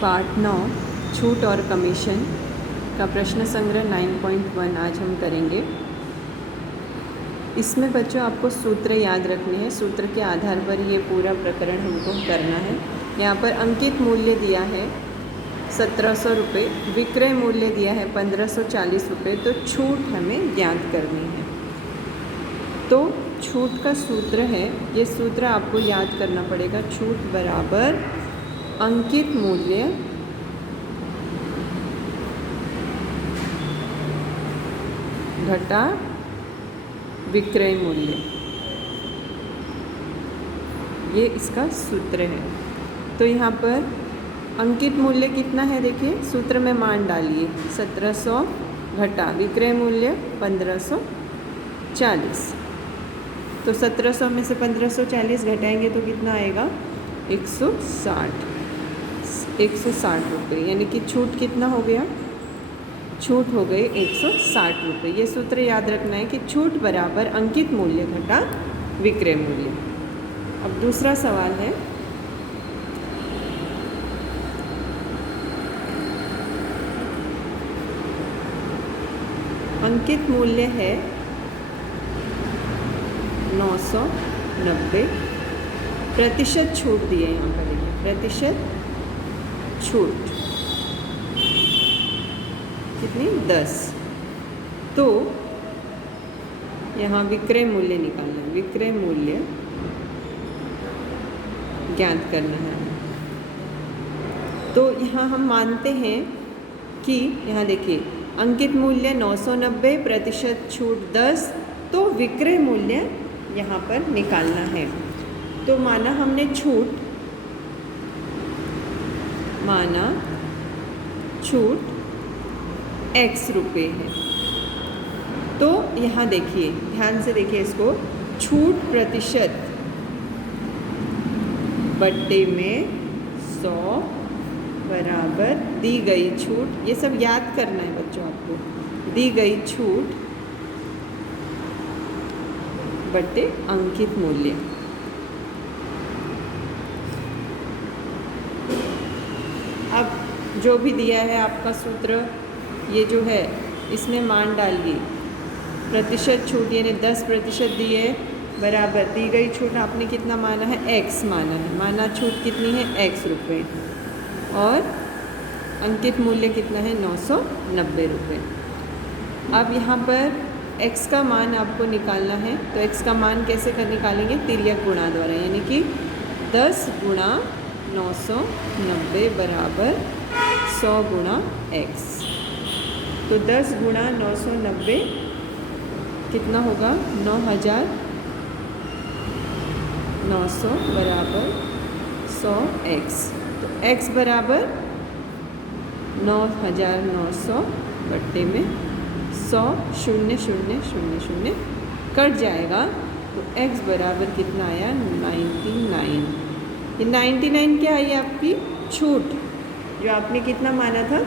Part 9 छूट और commission का प्रश्न संग्रह 9.1 आज हम करेंगे। इसमें बच्चों आपको सूत्र याद रखने हैं। सूत्र के आधार पर ये पूरा प्रकरण हमको करना है। यहाँ पर अंकित मूल्य दिया है 1700 रुपये, विक्रय मूल्य दिया है 1540 रुपये, तो छूट हमें ज्ञात करनी है। तो छूट का सूत्र है, ये सूत्र आपको याद करना पड़ेगा। छूट बराबर अंकित मूल्य घटा विक्रय मूल्य, ये इसका सूत्र है। तो यहाँ पर अंकित मूल्य कितना है देखिए, सूत्र में मान डालिए 1700 घटा विक्रय मूल्य 1540। तो 1700 में से 1540 घटाएंगे तो कितना आएगा 160 रुपये, यानी कि छूट कितना हो गया, छूट हो गई 160 रुपये। ये सूत्र याद रखना है कि छूट बराबर अंकित मूल्य घटा विक्रय मूल्य। अब दूसरा सवाल है, अंकित मूल्य है 990, प्रतिशत छूट दी है। यहाँ पर देखिए प्रतिशत छूट कितनी 10। तो यहाँ विक्रय मूल्य निकालना है, विक्रय मूल्य ज्ञात करना है। तो यहाँ हम मानते हैं कि यहाँ देखिए अंकित मूल्य 990, प्रतिशत छूट 10, तो विक्रय मूल्य यहाँ पर निकालना है। तो माना हमने छूट x रुपये है। तो यहाँ देखिए, ध्यान से देखिए इसको, छूट प्रतिशत बट्टे में 100 बराबर दी गई छूट, ये सब याद करना है बच्चों आपको, दी गई छूट बट्टे अंकित मूल्य। अब जो भी दिया है आपका सूत्र, ये जो है इसमें मान डालिए, प्रतिशत छूट यानी 10% दिए बराबर दी गई छूट आपने कितना माना है, x माना है, माना छूट कितनी है x रुपये, और अंकित मूल्य कितना है 990 रुपये। अब यहाँ पर x का मान आपको निकालना है। तो x का मान कैसे निकालेंगे, तिर्यक गुणा द्वारा, यानी कि 10 गुणा 990 बराबर 100 गुणा x। तो 10 गुणा 990 कितना होगा, 9900 बराबर 100x। तो x बराबर 9900 बट्टे में 100, 0,000 कट जाएगा। तो x बराबर कितना आया 99। ये 99 क्या आई आपकी छूट, जो आपने कितना माना था,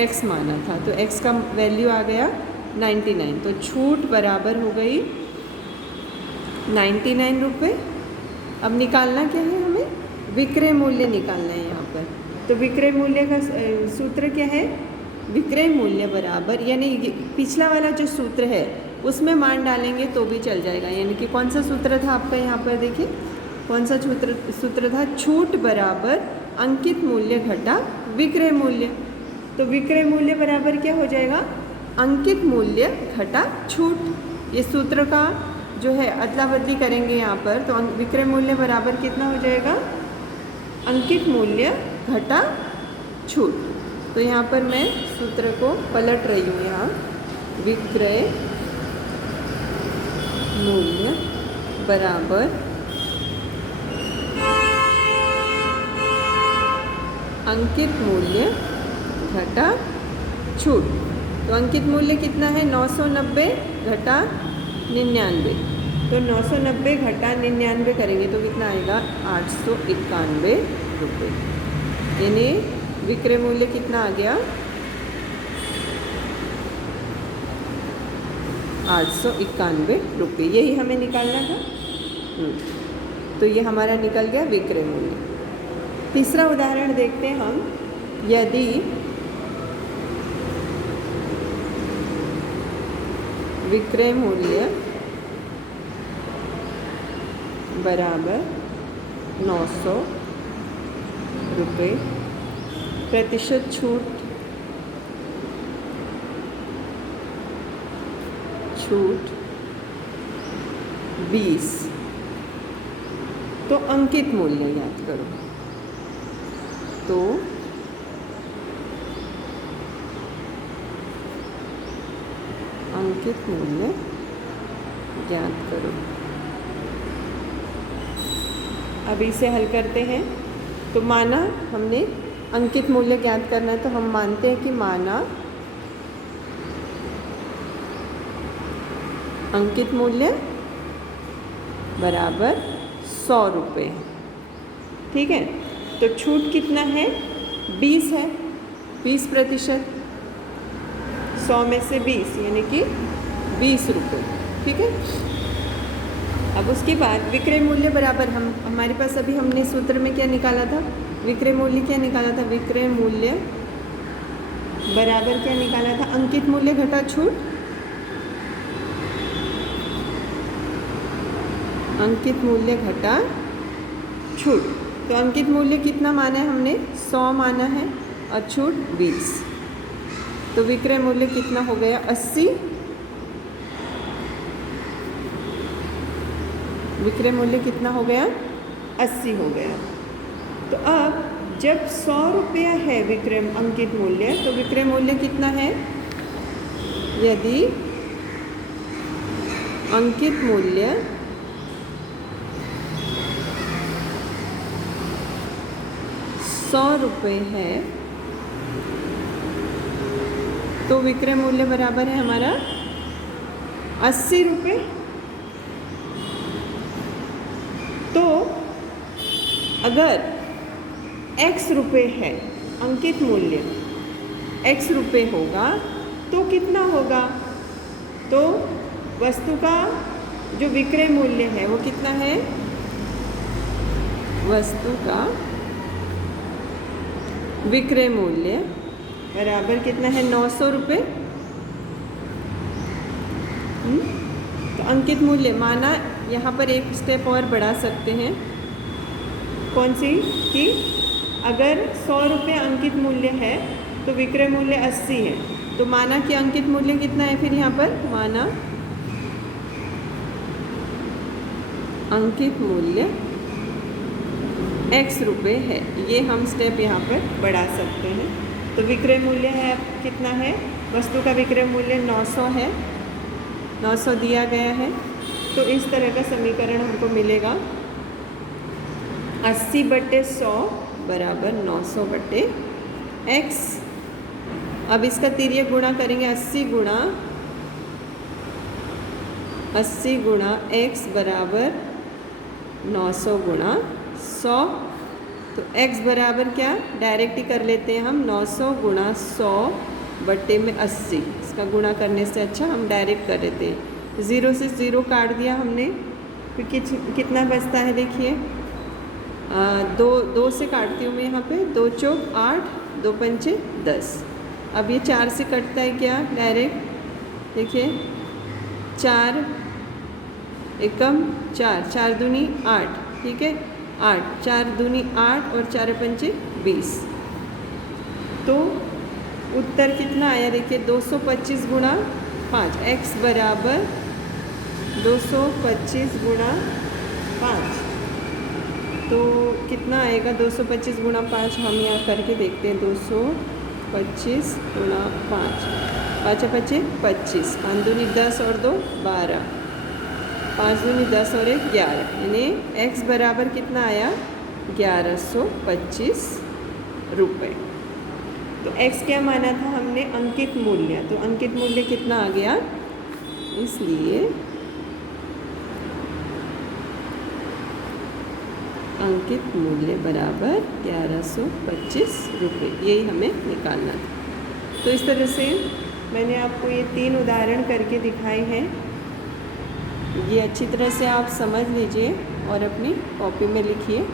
x माना था। तो x का वैल्यू आ गया 99। तो छूट बराबर हो गई 99 रुपये। अब निकालना क्या है हमें, विक्रय मूल्य निकालना है यहाँ पर। तो विक्रय मूल्य का सूत्र क्या है, विक्रय मूल्य बराबर, यानी पिछला वाला जो सूत्र है उसमें मान डालेंगे तो भी चल जाएगा। यानी कि कौन सा सूत्र था आपका, यहाँ पर देखिए कौन सा सूत्र था, छूट बराबर अंकित मूल्य घटा विक्रय मूल्य। तो विक्रय मूल्य बराबर क्या हो जाएगा, अंकित मूल्य घटा छूट। ये सूत्र का जो है अदला बदली करेंगे यहाँ पर, तो विक्रय मूल्य बराबर कितना हो जाएगा, अंकित मूल्य घटा छूट। तो यहाँ पर मैं सूत्र को पलट रही हूँ, यहाँ विक्रय मूल्य बराबर अंकित मूल्य घटा छूट। तो अंकित मूल्य कितना है 990 घटा 99। तो 990 घटा 99 करेंगे तो कितना आएगा 891 रुपये। यानी विक्रय मूल्य कितना आ गया 891 रुपये, यही हमें निकालना था। तो ये हमारा निकल गया विक्रय मूल्य। तीसरा उदाहरण देखते हैं हम। यदि विक्रय मूल्य बराबर 900 रुपये, प्रतिशत छूट 20, तो अंकित मूल्य याद करो। तो अंकित मूल्य ज्ञात करो। अब इसे हल करते हैं। तो माना हमने अंकित मूल्य ज्ञात करना है, तो हम मानते हैं कि माना अंकित मूल्य बराबर 100 रुपये। ठीक है, तो छूट कितना है? 20 है, 20%। 100 में से 20 यानी कि 20 रुपये। ठीक है, अब उसके बाद विक्रय मूल्य बराबर हमारे पास अभी हमने सूत्र में क्या निकाला था? विक्रय मूल्य क्या निकाला था? विक्रय मूल्य बराबर क्या निकाला था? अंकित मूल्य घटा छूट। अंकित मूल्य घटा छूट। तो अंकित मूल्य कितना माना है हमने? 100 माना है और छूट 20। तो विक्रय मूल्य कितना हो गया? 80। विक्रय मूल्य कितना हो गया? 80 हो गया। तो अब जब 100 रुपया है विक्रय अंकित मूल्य, तो विक्रय मूल्य कितना है? यदि अंकित मूल्य 100 रुपये है, तो विक्रय मूल्य बराबर है हमारा 80 रुपये। तो अगर x रुपये है अंकित मूल्य, x रुपये होगा तो कितना होगा? तो वस्तु का जो विक्रय मूल्य है वो कितना है? वस्तु का विक्रय मूल्य बराबर कितना है? 900 रुपये। तो अंकित मूल्य माना, यहाँ पर एक स्टेप और बढ़ा सकते हैं। कौन सी? कि अगर 100 रुपये अंकित मूल्य है तो विक्रय मूल्य 80 है, तो माना कि अंकित मूल्य कितना है? फिर यहाँ पर माना अंकित मूल्य x रुपये है। ये हम स्टेप यहाँ पर बढ़ा सकते हैं। तो विक्रय मूल्य है कितना है? वस्तु का विक्रय मूल्य 900 है, 900 दिया गया है। तो इस तरह का समीकरण हमको मिलेगा 80/100 बराबर 900/x। अब इसका तिर्यक गुणा करेंगे। 80 गुणा x बराबर 900 गुणा 100। तो x बराबर क्या? डायरेक्ट ही कर लेते हैं हम। 900 गुणा 100/80। इसका गुणा करने से अच्छा हम डायरेक्ट कर लेते हैं। 0 से 0 काट दिया हमने, फिर कितना बचता है? देखिए, 2 से काटती हूँ मैं यहाँ पे। 2 चौक 8, 2 पंचे 10। अब ये 4 से कटता है क्या? डायरेक्ट देखिए, 4 एकम 4, 4 दूनी 8। ठीक है, 8, 4 दूनी 8 और 4 पंचे 20। तो उत्तर कितना आया? देखिए 225 गुणा 5। x बराबर 225 गुणा 5। तो कितना आएगा? 225 गुणा 5 हम यहाँ करके देखते हैं। 225 गुणा 5, 5 पचे 25, 5 दूनी 10 और 2 12, 5 दूनी 10 और 1 11। यानी x बराबर कितना आया? 1125 रुपये। तो x क्या माना था हमने? अंकित मूल्य। तो अंकित मूल्य कितना आ गया? इसलिए अंकित मूल्य बराबर 1125 रुपये। यही हमें निकालना था। तो इस तरह से मैंने आपको ये 3 उदाहरण करके दिखाए हैं। ये अच्छी तरह से आप समझ लीजिए और अपनी कॉपी में लिखिए।